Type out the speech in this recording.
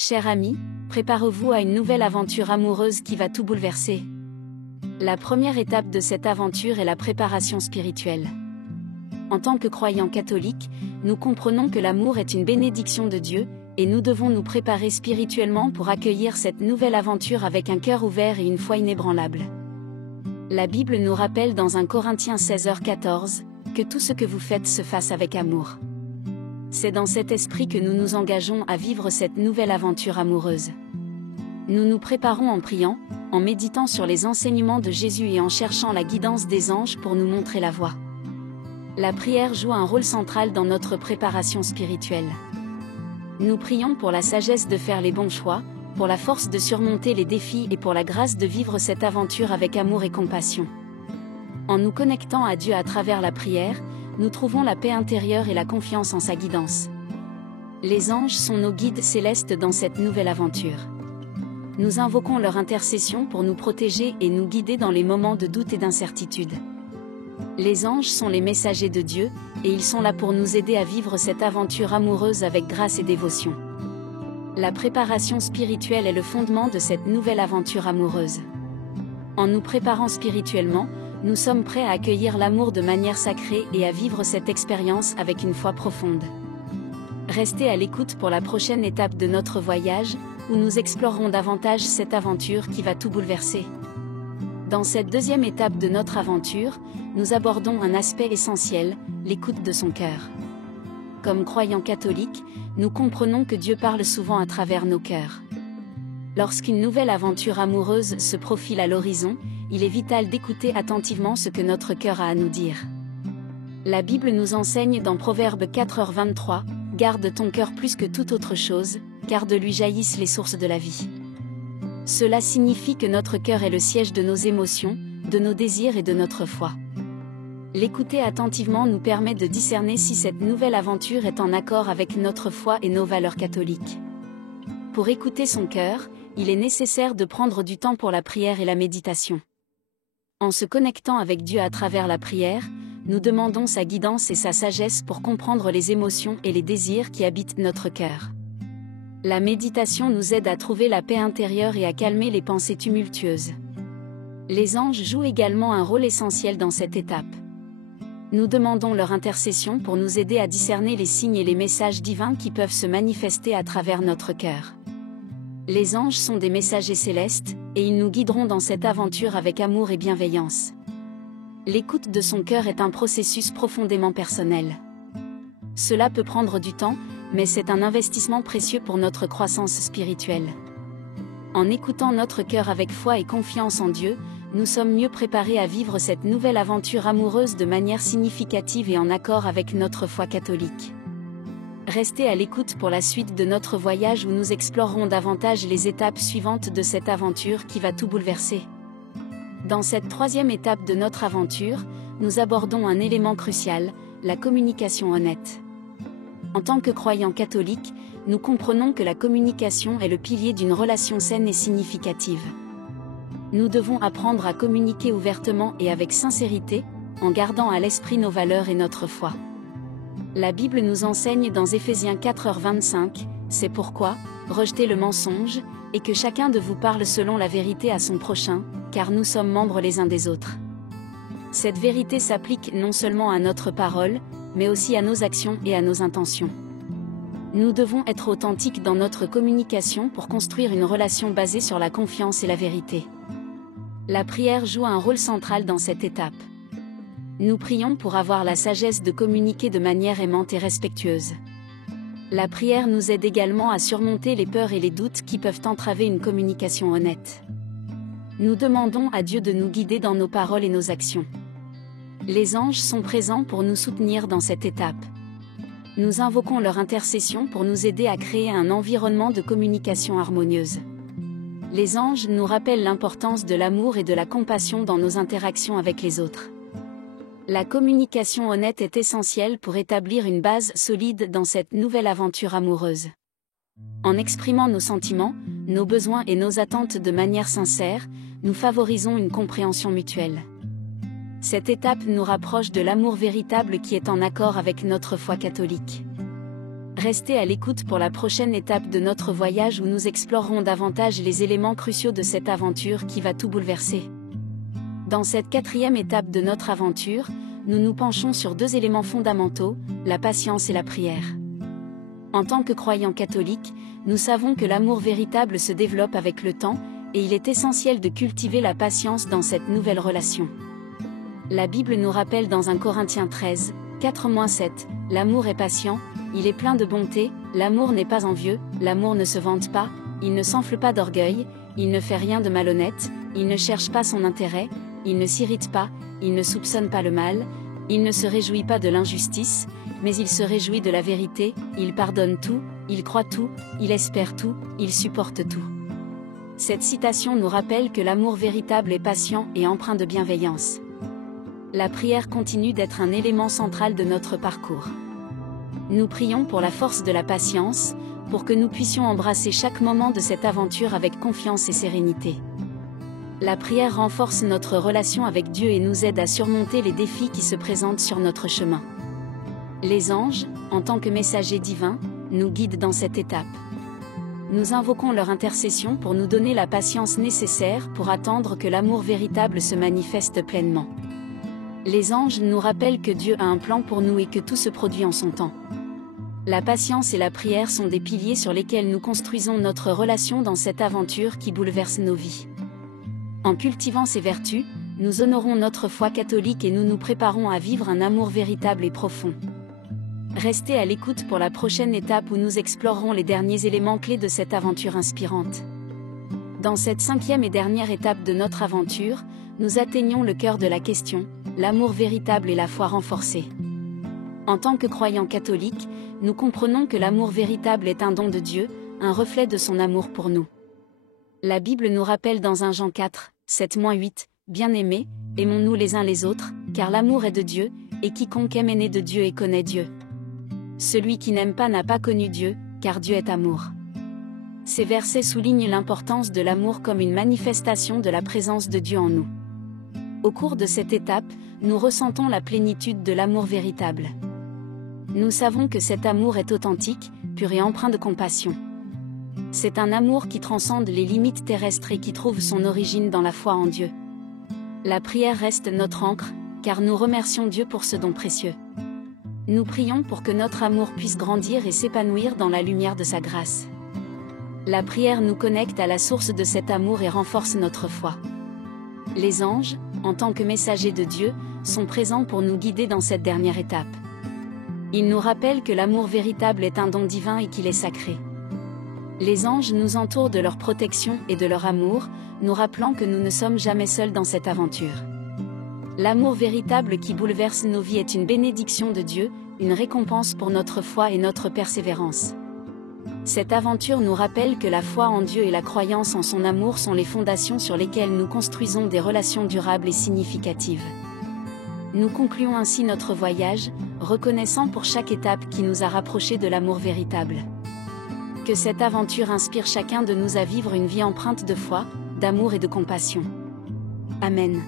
Cher ami, préparez-vous à une nouvelle aventure amoureuse qui va tout bouleverser. La première étape de cette aventure est la préparation spirituelle. En tant que croyants catholiques, nous comprenons que l'amour est une bénédiction de Dieu, et nous devons nous préparer spirituellement pour accueillir cette nouvelle aventure avec un cœur ouvert et une foi inébranlable. La Bible nous rappelle dans 1 Corinthiens 16h14, que tout ce que vous faites se fasse avec amour. C'est dans cet esprit que nous nous engageons à vivre cette nouvelle aventure amoureuse. Nous nous préparons en priant, en méditant sur les enseignements de Jésus et en cherchant la guidance des anges pour nous montrer la voie. La prière joue un rôle central dans notre préparation spirituelle. Nous prions pour la sagesse de faire les bons choix, pour la force de surmonter les défis et pour la grâce de vivre cette aventure avec amour et compassion. En nous connectant à Dieu à travers la prière, nous trouvons la paix intérieure et la confiance en sa guidance. Les anges sont nos guides célestes dans cette nouvelle aventure. Nous invoquons leur intercession pour nous protéger et nous guider dans les moments de doute et d'incertitude. Les anges sont les messagers de Dieu, et ils sont là pour nous aider à vivre cette aventure amoureuse avec grâce et dévotion. La préparation spirituelle est le fondement de cette nouvelle aventure amoureuse. En nous préparant spirituellement, nous sommes prêts à accueillir l'amour de manière sacrée et à vivre cette expérience avec une foi profonde. Restez à l'écoute pour la prochaine étape de notre voyage, où nous explorerons davantage cette aventure qui va tout bouleverser. Dans cette deuxième étape de notre aventure, nous abordons un aspect essentiel, l'écoute de son cœur. Comme croyants catholiques, nous comprenons que Dieu parle souvent à travers nos cœurs. Lorsqu'une nouvelle aventure amoureuse se profile à l'horizon, il est vital d'écouter attentivement ce que notre cœur a à nous dire. La Bible nous enseigne dans Proverbe 4h23, « Garde ton cœur plus que toute autre chose, car de lui jaillissent les sources de la vie. » Cela signifie que notre cœur est le siège de nos émotions, de nos désirs et de notre foi. L'écouter attentivement nous permet de discerner si cette nouvelle aventure est en accord avec notre foi et nos valeurs catholiques. Pour écouter son cœur, il est nécessaire de prendre du temps pour la prière et la méditation. En se connectant avec Dieu à travers la prière, nous demandons sa guidance et sa sagesse pour comprendre les émotions et les désirs qui habitent notre cœur. La méditation nous aide à trouver la paix intérieure et à calmer les pensées tumultueuses. Les anges jouent également un rôle essentiel dans cette étape. Nous demandons leur intercession pour nous aider à discerner les signes et les messages divins qui peuvent se manifester à travers notre cœur. Les anges sont des messagers célestes, et ils nous guideront dans cette aventure avec amour et bienveillance. L'écoute de son cœur est un processus profondément personnel. Cela peut prendre du temps, mais c'est un investissement précieux pour notre croissance spirituelle. En écoutant notre cœur avec foi et confiance en Dieu, nous sommes mieux préparés à vivre cette nouvelle aventure amoureuse de manière significative et en accord avec notre foi catholique. Restez à l'écoute pour la suite de notre voyage où nous explorerons davantage les étapes suivantes de cette aventure qui va tout bouleverser. Dans cette troisième étape de notre aventure, nous abordons un élément crucial, la communication honnête. En tant que croyants catholiques, nous comprenons que la communication est le pilier d'une relation saine et significative. Nous devons apprendre à communiquer ouvertement et avec sincérité, en gardant à l'esprit nos valeurs et notre foi. La Bible nous enseigne dans Éphésiens 4h25, « C'est pourquoi, rejetez le mensonge, et que chacun de vous parle selon la vérité à son prochain, car nous sommes membres les uns des autres. » Cette vérité s'applique non seulement à notre parole, mais aussi à nos actions et à nos intentions. Nous devons être authentiques dans notre communication pour construire une relation basée sur la confiance et la vérité. La prière joue un rôle central dans cette étape. Nous prions pour avoir la sagesse de communiquer de manière aimante et respectueuse. La prière nous aide également à surmonter les peurs et les doutes qui peuvent entraver une communication honnête. Nous demandons à Dieu de nous guider dans nos paroles et nos actions. Les anges sont présents pour nous soutenir dans cette étape. Nous invoquons leur intercession pour nous aider à créer un environnement de communication harmonieuse. Les anges nous rappellent l'importance de l'amour et de la compassion dans nos interactions avec les autres. La communication honnête est essentielle pour établir une base solide dans cette nouvelle aventure amoureuse. En exprimant nos sentiments, nos besoins et nos attentes de manière sincère, nous favorisons une compréhension mutuelle. Cette étape nous rapproche de l'amour véritable qui est en accord avec notre foi catholique. Restez à l'écoute pour la prochaine étape de notre voyage où nous explorerons davantage les éléments cruciaux de cette aventure qui va tout bouleverser. Dans cette 4e étape de notre aventure, nous nous penchons sur 2 éléments fondamentaux, la patience et la prière. En tant que croyants catholiques, nous savons que l'amour véritable se développe avec le temps, et il est essentiel de cultiver la patience dans cette nouvelle relation. La Bible nous rappelle dans 1 Corinthiens 13, 4-7, l'amour est patient, il est plein de bonté, l'amour n'est pas envieux, l'amour ne se vante pas, il ne s'enfle pas d'orgueil, il ne fait rien de malhonnête, il ne cherche pas son intérêt, il ne s'irrite pas, il ne soupçonne pas le mal, il ne se réjouit pas de l'injustice, mais il se réjouit de la vérité, il pardonne tout, il croit tout, il espère tout, il supporte tout. Cette citation nous rappelle que l'amour véritable est patient et empreint de bienveillance. La prière continue d'être un élément central de notre parcours. Nous prions pour la force de la patience, pour que nous puissions embrasser chaque moment de cette aventure avec confiance et sérénité. La prière renforce notre relation avec Dieu et nous aide à surmonter les défis qui se présentent sur notre chemin. Les anges, en tant que messagers divins, nous guident dans cette étape. Nous invoquons leur intercession pour nous donner la patience nécessaire pour attendre que l'amour véritable se manifeste pleinement. Les anges nous rappellent que Dieu a un plan pour nous et que tout se produit en son temps. La patience et la prière sont des piliers sur lesquels nous construisons notre relation dans cette aventure qui bouleverse nos vies. En cultivant ces vertus, nous honorons notre foi catholique et nous nous préparons à vivre un amour véritable et profond. Restez à l'écoute pour la prochaine étape où nous explorerons les derniers éléments clés de cette aventure inspirante. Dans cette 5e et dernière étape de notre aventure, nous atteignons le cœur de la question, l'amour véritable et la foi renforcée. En tant que croyants catholiques, nous comprenons que l'amour véritable est un don de Dieu, un reflet de son amour pour nous. La Bible nous rappelle dans 1 Jean 4, 7-8, « Bien-aimés, aimons-nous les uns les autres, car l'amour est de Dieu, et quiconque aime est né de Dieu et connaît Dieu. Celui qui n'aime pas n'a pas connu Dieu, car Dieu est amour. » Ces versets soulignent l'importance de l'amour comme une manifestation de la présence de Dieu en nous. Au cours de cette étape, nous ressentons la plénitude de l'amour véritable. Nous savons que cet amour est authentique, pur et empreint de compassion. C'est un amour qui transcende les limites terrestres et qui trouve son origine dans la foi en Dieu. La prière reste notre ancre, car nous remercions Dieu pour ce don précieux. Nous prions pour que notre amour puisse grandir et s'épanouir dans la lumière de sa grâce. La prière nous connecte à la source de cet amour et renforce notre foi. Les anges, en tant que messagers de Dieu, sont présents pour nous guider dans cette dernière étape. Ils nous rappellent que l'amour véritable est un don divin et qu'il est sacré. Les anges nous entourent de leur protection et de leur amour, nous rappelant que nous ne sommes jamais seuls dans cette aventure. L'amour véritable qui bouleverse nos vies est une bénédiction de Dieu, une récompense pour notre foi et notre persévérance. Cette aventure nous rappelle que la foi en Dieu et la croyance en son amour sont les fondations sur lesquelles nous construisons des relations durables et significatives. Nous concluons ainsi notre voyage, reconnaissant pour chaque étape qui nous a rapprochés de l'amour véritable. Que cette aventure inspire chacun de nous à vivre une vie empreinte de foi, d'amour et de compassion. Amen.